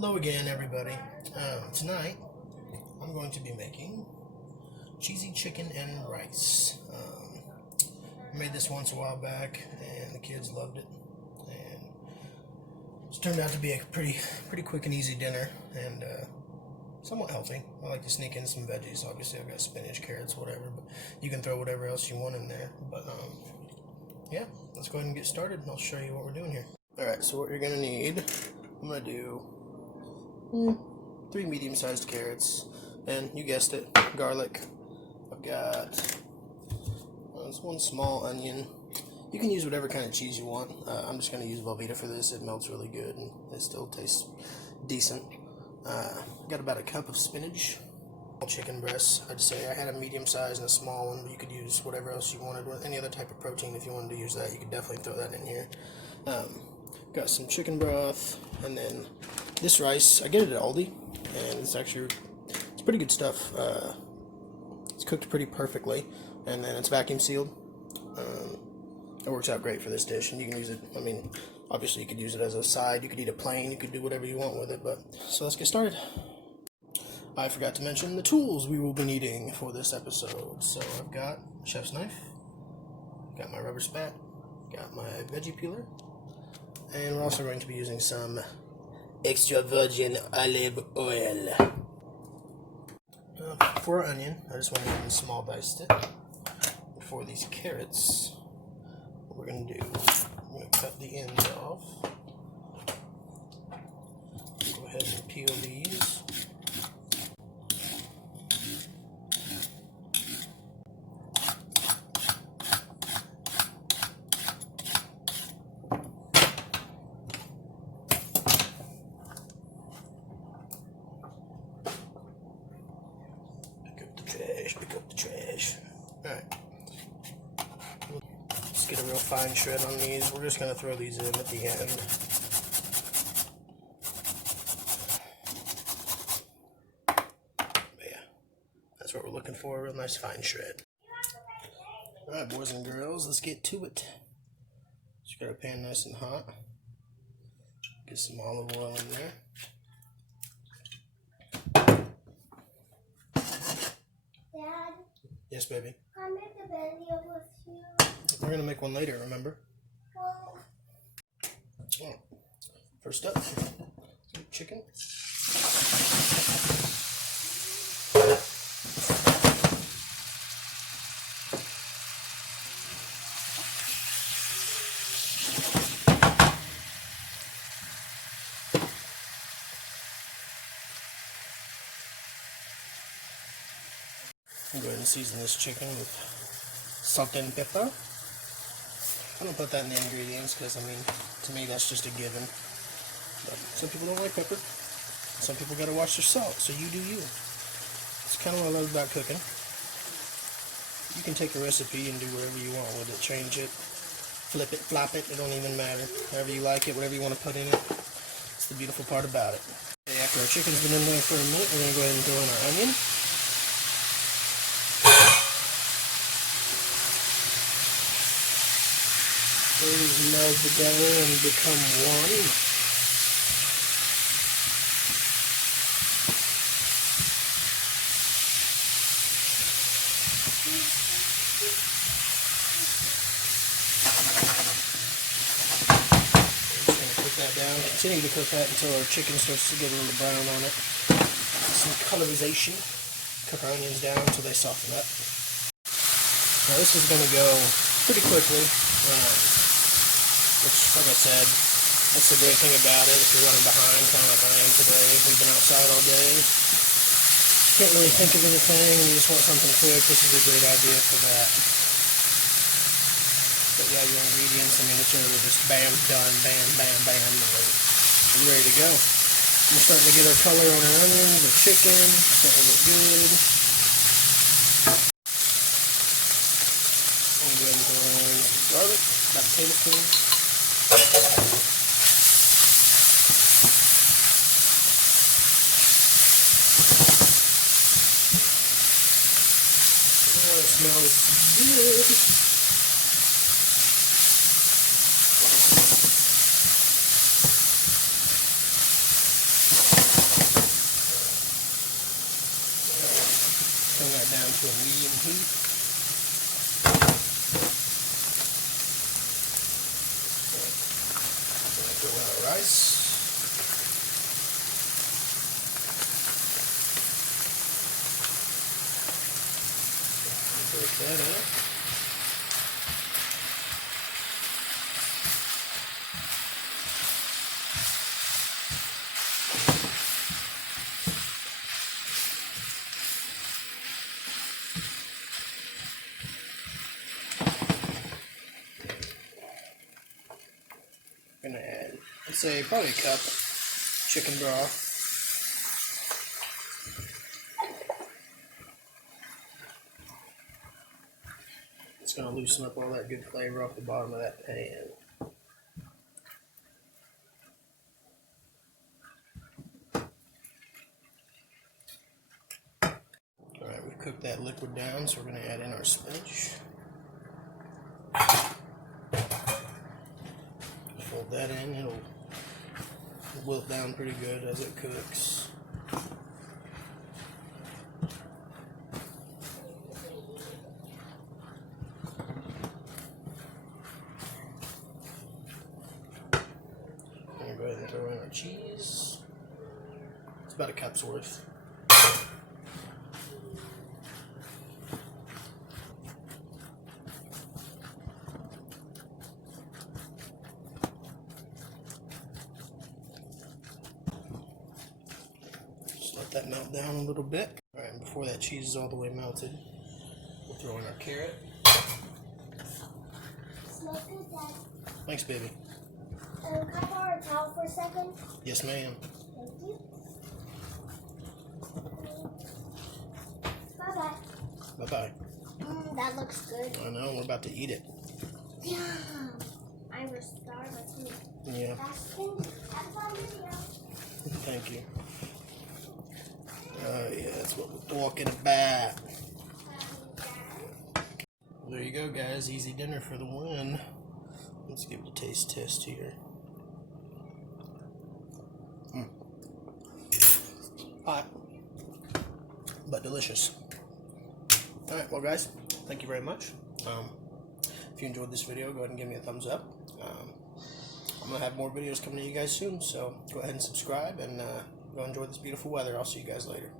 Hello again, everybody. Tonight, I'm going to be making cheesy chicken and rice. I made this once a while back, and the kids loved it. And it's turned out to be a pretty quick and easy dinner, and somewhat healthy. I like to sneak in some veggies. Obviously, I've got spinach, carrots, whatever, but you can throw whatever else you want in there. But yeah, let's go ahead and get started, and I'll show you what we're doing here. Alright, so what you're going to need, I'm going to do 3 medium-sized carrots, and you guessed it, garlic. I've got this 1 small onion. You can use whatever kind of cheese you want. I'm just going to use Velveeta for this. It melts really good, and it still tastes decent. Got about a cup of spinach. Chicken breasts. I'd say I had a medium size and a small one, but you could use whatever else you wanted, or any other type of protein. If you wanted to use that, you could definitely throw that in here. Got some chicken broth, and then this rice, I get it at Aldi, and it's pretty good stuff. It's cooked pretty perfectly, and then it's vacuum sealed. It works out great for this dish, and you can use it, I mean, obviously you could use it as a side, you could eat it plain, you could do whatever you want with it, so let's get started. I forgot to mention the tools we will be needing for this episode. So I've got a chef's knife, got my rubber spat, got my veggie peeler, and we're also going to be using some extra virgin olive oil. For our onion, I just went ahead and small diced it. For these carrots, what we're going to do, I'm going to cut the ends off. Go ahead and peel these. Pick up the trash. Alright. Let's get a real fine shred on these. We're just going to throw these in at the end. But yeah, that's what we're looking for, a real nice fine shred. Alright, boys and girls, let's get to it. Just got our pan nice and hot. Get some olive oil in there. Dad? Yes, baby? Can I make a video with you? We're going to make one later, remember? Well, Oh. First up, chicken. I'm going to season this chicken with salt and pepper. I don't put that in the ingredients because, I mean, to me that's just a given. But some people don't like pepper. Some people got to watch their salt, so you do you. It's kind of what I love about cooking. You can take a recipe and do whatever you want with it. Change it, flip it, flop it. It don't even matter. However you like it, whatever you want to put in it. It's the beautiful part about it. Okay, after our chicken's been in there for a minute, we're going to go ahead and throw in our onion. Those meld together and become one. Just going to cook that down. Continue to cook that until our chicken starts to get a little brown on it. Some colorization. Cook our onions down until they soften up. Now this is going to go pretty quickly. Which, like I said, that's the great thing about it. If you're running behind, kind of like I am today, we've been outside all day, can't really think of anything, and you just want something quick, this is a great idea for that. But yeah, your ingredients, I mean, it's really just bam, done, bam, bam, bam, and you're ready to go. We're starting to get our color on our onions, our chicken, starting to look good. I'm going to go ahead and throw in garlic, about a tablespoon. Oh, it smells good. to a medium heat. Throw in our rice. Break that up. Gonna add, let's say, probably a cup chicken broth. It's gonna loosen up all that good flavor off the bottom of that pan. Alright, we've cooked that liquid down, so we're gonna add in our spinach. Fold that in, it'll wilt down pretty good as it cooks. Go ahead and throw in our cheese. It's about a cup's worth. Just let that melt down a little bit. Alright, and before that cheese is all the way melted, we'll throw in our carrot. Smells good, Dad. Thanks, baby. Can I borrow a towel for a second? Yes, ma'am. Thank you. Bye-bye. Bye-bye. That looks good. I know, we're about to eat it. Yum. I was starving. Yeah. Have a fun video. Thank you. Oh, yeah, that's what we're talking about. There you go, guys. Easy dinner for the win. Let's give it a taste test here. Hot, but delicious. Alright, well, guys, thank you very much. If you enjoyed this video, go ahead and give me a thumbs up. I'm going to have more videos coming to you guys soon, so go ahead and subscribe and go enjoy this beautiful weather. I'll see you guys later.